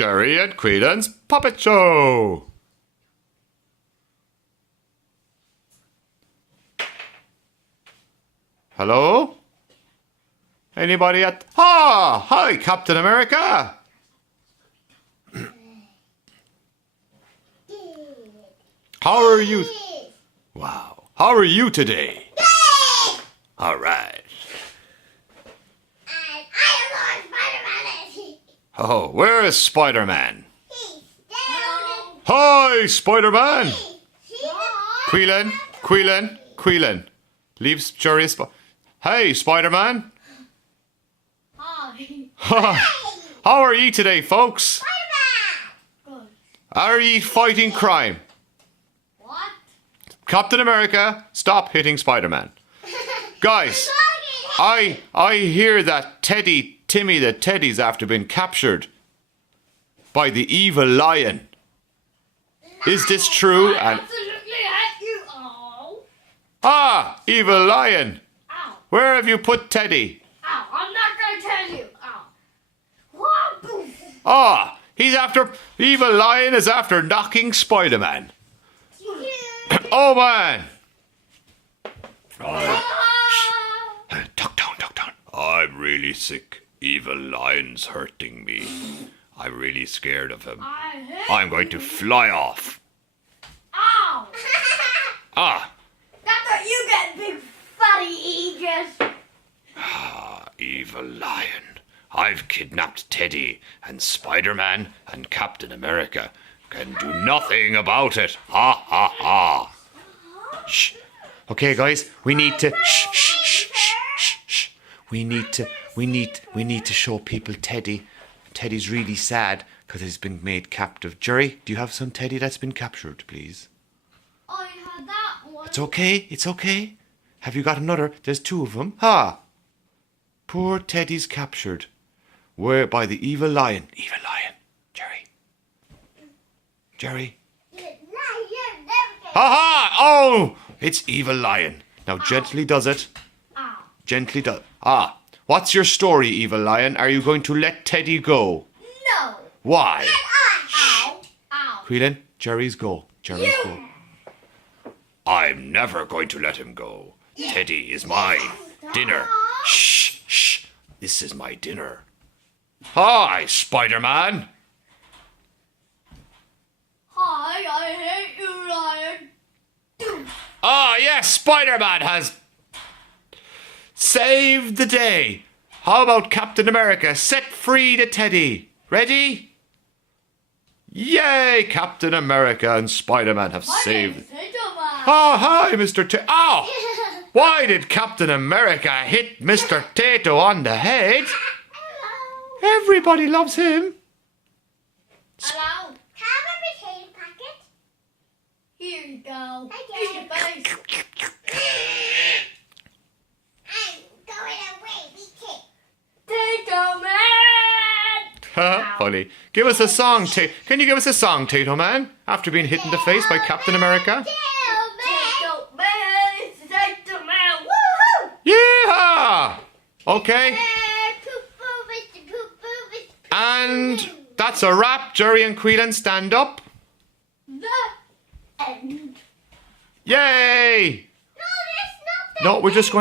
Jerry and Quillen's Puppet Show. Hello? Anybody at... Ah! Hi, Captain America! How are you? Wow. How are you today? All right. Oh, where is Spider-Man? Hi, Spider-Man! Quillen. Leave Jerry a Hey, Spider-Man! Hi. How are ye today, folks? Good. Are ye fighting crime? What? Captain America, stop hitting Spider-Man. Guys, I hear that Timmy the Teddy's after been captured by the evil lion. Is this true? And Absolutely hate you. evil lion. Ow. Where have you put Teddy? Ow. I'm not going to tell you. Ow. What? He's after evil lion is after knocking Spider-Man. Oh man. Duck down. I'm really sick. Evil lion's hurting me. I'm really scared of him. I hate I'm going to fly off. Ow. That's what you get, big fatty Aegis. Evil lion. I've kidnapped Teddy, and Spider-Man and Captain America can do nothing about it. Ha ha ha. Shh. Okay, guys, we need to shh. We need to show people Teddy. Teddy's really sad because he's been made captive. Jerry, do you have some Teddy that's been captured, please? I had that one. It's okay. Have you got another? There's two of them. Ha! Poor Teddy's captured. Where by the evil lion. Evil lion. Jerry. Ha ha! Oh! It's evil lion. Now gently does it. Ow. Gently does. What's your story, evil lion? Are you going to let Teddy go? No. Why? Ow. Ow. Quillen, Jerry's go. I'm never going to let him go. Teddy is my dinner. Shh. This is my dinner. Hi, Spider-Man. Hi, I hate you, lion. Yes, Spider-Man has saved the day. How about Captain America? Set free the Teddy. Ready? Yay! Captain America and Spider-Man have saved. Hi, Mr. Ow! Why did Captain America hit Mr. Tato on the head? Everybody loves him. Hello. Can I have a potato packet? Here you go. In your face. I'm going away, Tato Man! Funny. Give us a song, Tato. Can you give us a song, Tato Man? After being hit in the face by Captain America? Tato Man! It's Tato Man! Woohoo! Yeah! Okay. And that's a wrap. Jerry and Quillen, stand up. The end. Yay! No, that's not the No, we're just going to